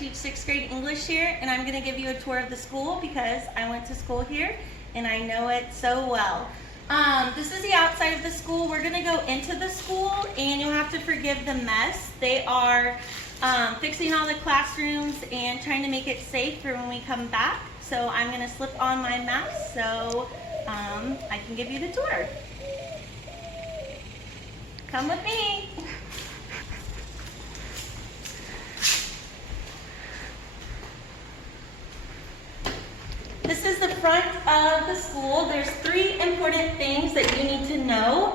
teach 6th grade English here, and I'm going to give you a tour of the school because I went to school here and I know it so well. This is the outside of the school. We're going to go into the school, and you'll have to forgive the mess. They are fixing all the classrooms and trying to make it safe for when we come back. So I'm going to slip on my mask so I can give you the tour. Come with me. This is the front of the school. There's 3 important things that you need to know.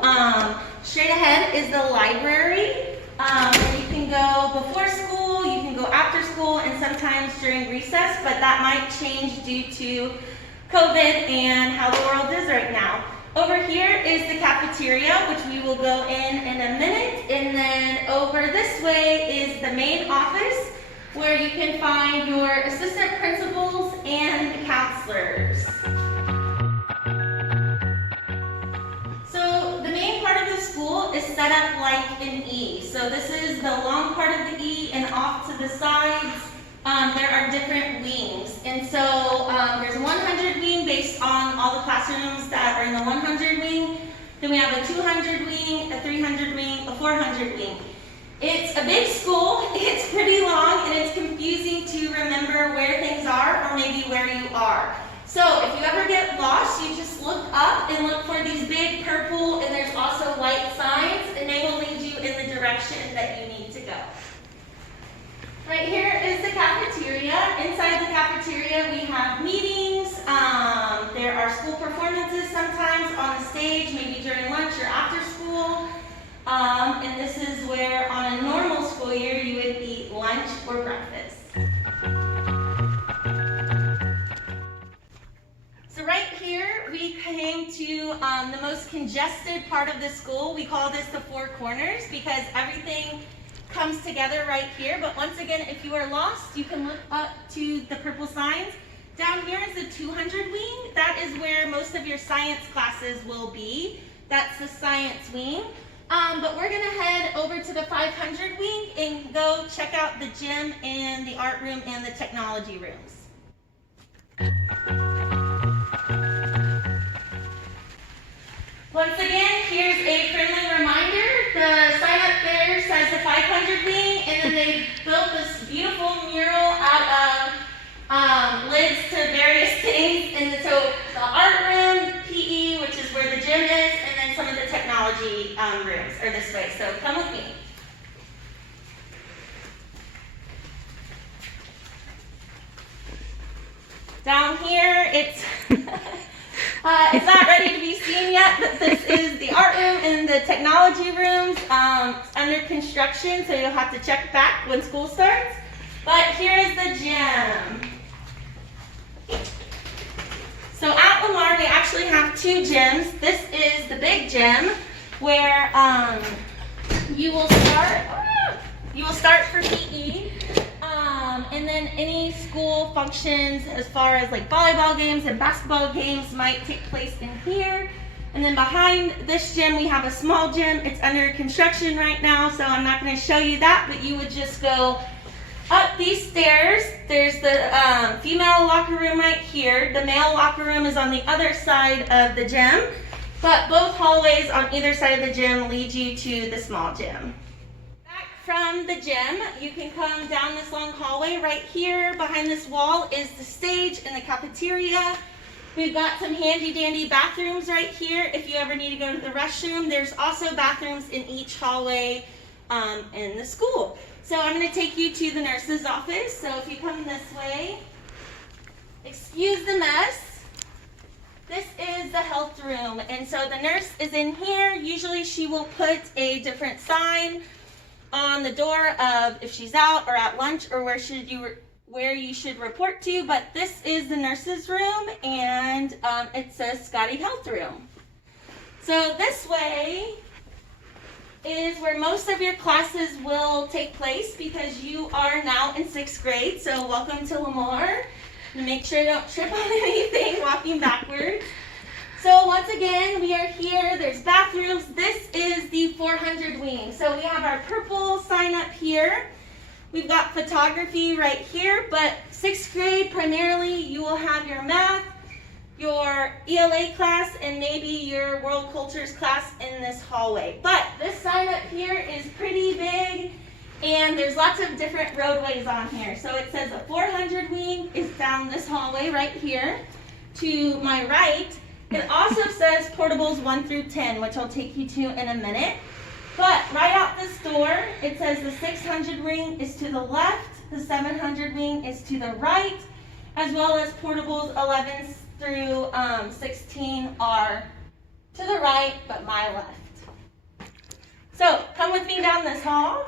Straight ahead is the library, where you can go before school, you can go after school, and sometimes during recess, but that might change due to COVID and how the world is right now. Over here is the cafeteria, which we will go in a minute, and then over this way is the main office, where you can find your assistant principals and the counselors. So the main part of the school is set up like an E. So this is the long part of the E, and off to the sides there are different wings. And so there's a 100 wing based on all the classrooms that are in the 100 wing. Then we have a 200 wing, a 300 wing, a 400 wing. It's a big school, it's pretty long, and it's confusing to remember where things are or maybe where you are. So if you ever get lost, you just look up and look for these big purple, and there's also white signs, and they will lead you in the direction that you need to go. Right here is the cafeteria. Inside the cafeteria we have meetings, there are school performances sometimes on the stage, maybe during lunch or after school. And this is where on a normal school year you would eat lunch or breakfast. So right here we came to the most congested part of the school. We call this the 4 corners because everything comes together right here. But once again, if you are lost, you can look up to the purple signs. Down here is the 200 wing. That is where most of your science classes will be. That's the science wing. But we're gonna head over to the 500 wing and go check out the gym and the art room and the technology rooms. Once again, here's a friendly reminder. The sign up there says the 500 wing, and then they built this beautiful mural out of lids to various things. And so the art room, PE, which is where the gym is, and then some of the technology rooms are this way. So come with me. Down here, it's it's not ready to be seen yet, but this is the art room and the technology rooms. It's under construction, so you'll have to check back when school starts. But here's the gym. So at Lamar, we actually have 2 gyms. This is the big gym, where you will start for PE. And then any school functions as far as like volleyball games and basketball games might take place in here. And then behind this gym we have a small gym. It's under construction right now, so I'm not going to show you that, but you would just go up these stairs. There's the female locker room right here. The male locker room is on the other side of the gym, but both hallways on either side of the gym lead you to the small gym. From the gym, you can come down this long hallway. Right here behind this wall is the stage and the cafeteria. We've got some handy dandy bathrooms right here if you ever need to go to the restroom. There's also bathrooms in each hallway in the school. So I'm going to take you to the nurse's office. So if you come this way, excuse the mess. This is the health room, and so the nurse is in here. Usually she will put a different sign on the door of if she's out or at lunch or where you should report to, but this is the nurse's room, and it says Scotty Health Room. So this way is where most of your classes will take place because you are now in 6th grade. So welcome to Lamar. And make sure you don't trip on anything walking backwards. So once again, we are here. There's bathrooms. This is the 400 wing. So we have our purple sign up here. We've got photography right here, but 6th grade primarily you will have your math, your ELA class, and maybe your world cultures class in this hallway. But this sign up here is pretty big, and there's lots of different roadways on here. So it says a 400 wing is down this hallway right here. To my right, it also says portables 1 through 10, which I'll take you to in a minute. But right out this door, it says the 600 wing is to the left, the 700 wing is to the right, as well as portables 11 through 16 are to the right, but my left. So come with me down this hall.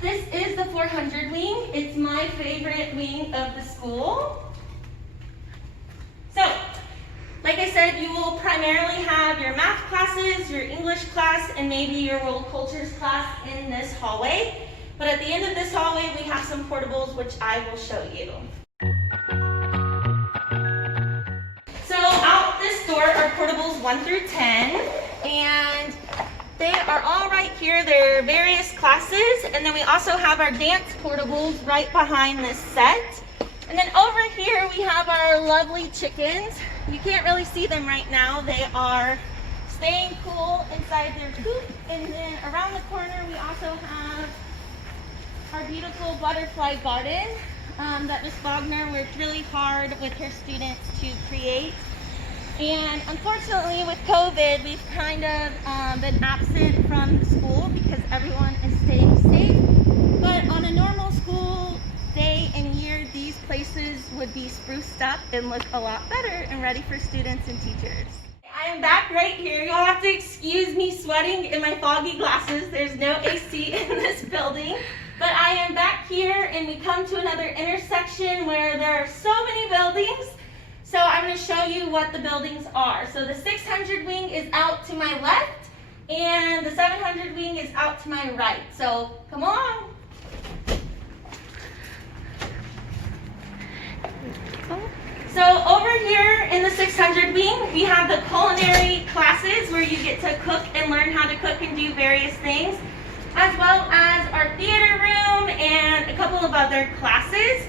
This is the 400 wing. It's my favorite wing of the school. So, like I said, you will primarily have your math classes, your English class, and maybe your world cultures class in this hallway. But at the end of this hallway, we have some portables, which I will show you. So out this door are portables 1 through 10, and they are all right here. They're various classes, and then we also have our dance portables right behind this set. And then over here we have our lovely chickens. You can't really see them right now. They are staying cool inside their coop. And then around the corner we also have our beautiful butterfly garden that Ms. Wagner worked really hard with her students to create. And unfortunately with COVID, we've kind of been absent from the school because everyone is staying safe. But on a normal school day and year, these places would be spruced up and look a lot better and ready for students and teachers. I am back right here. You'll have to excuse me sweating in my foggy glasses. There's no AC in this building. But I am back here, and we come to another intersection where there are so many buildings. So I'm going to show you what the buildings are. So the 600 wing is out to my left, and the 700 wing is out to my right. So come on. So over here in the 600 wing, we have the culinary classes where you get to cook and learn how to cook and do various things, as well as our theater room and a couple of other classes.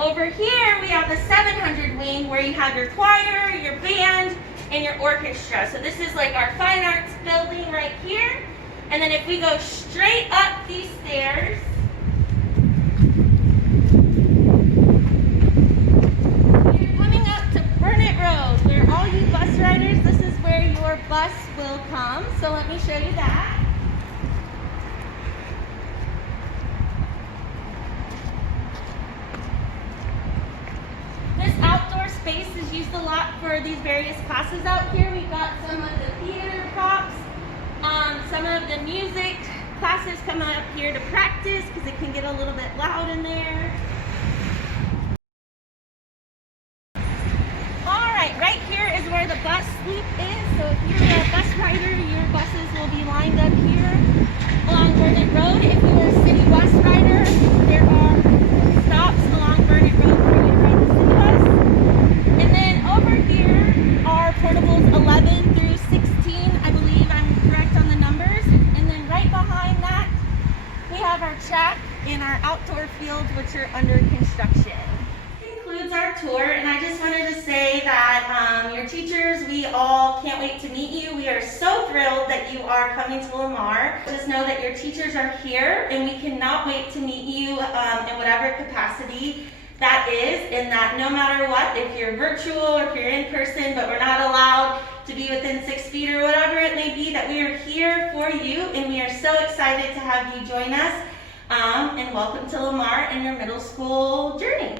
Over here, we have the 700 wing where you have your choir, your band, and your orchestra. So this is like our fine arts building right here. And then if we go straight up these stairs, we're coming up to Burnett Road, where all you bus riders, this is where your bus will come. So let me show you that. This outdoor space is used a lot for these various classes out here. We've got some of the theater props, some of the music classes come up here to practice because it can get a little bit loud in there. Alright, right here is where the bus loop is. So if you're a bus rider, your buses will be lined up here along Burnett Road. If you're a city bus rider, there are stops along Burnett Road for you to ride the city bus. And then over here are portables 11 through 16. I believe I'm correct on the numbers. And then right behind that, we have our track and our outdoor fields, which are under construction. Concludes our tour, and I just wanted to say that your teachers, we all can't wait to meet you. We are so thrilled that you are coming to Lamar. Just know that your teachers are here, and we cannot wait to meet you in whatever capacity that is, and that no matter what, if you're virtual or if you're in person, but we're not allowed to be within 6 feet or whatever it may be, that we are here for you, and we are so excited to have you join us. And welcome to Lamar in your middle school journey.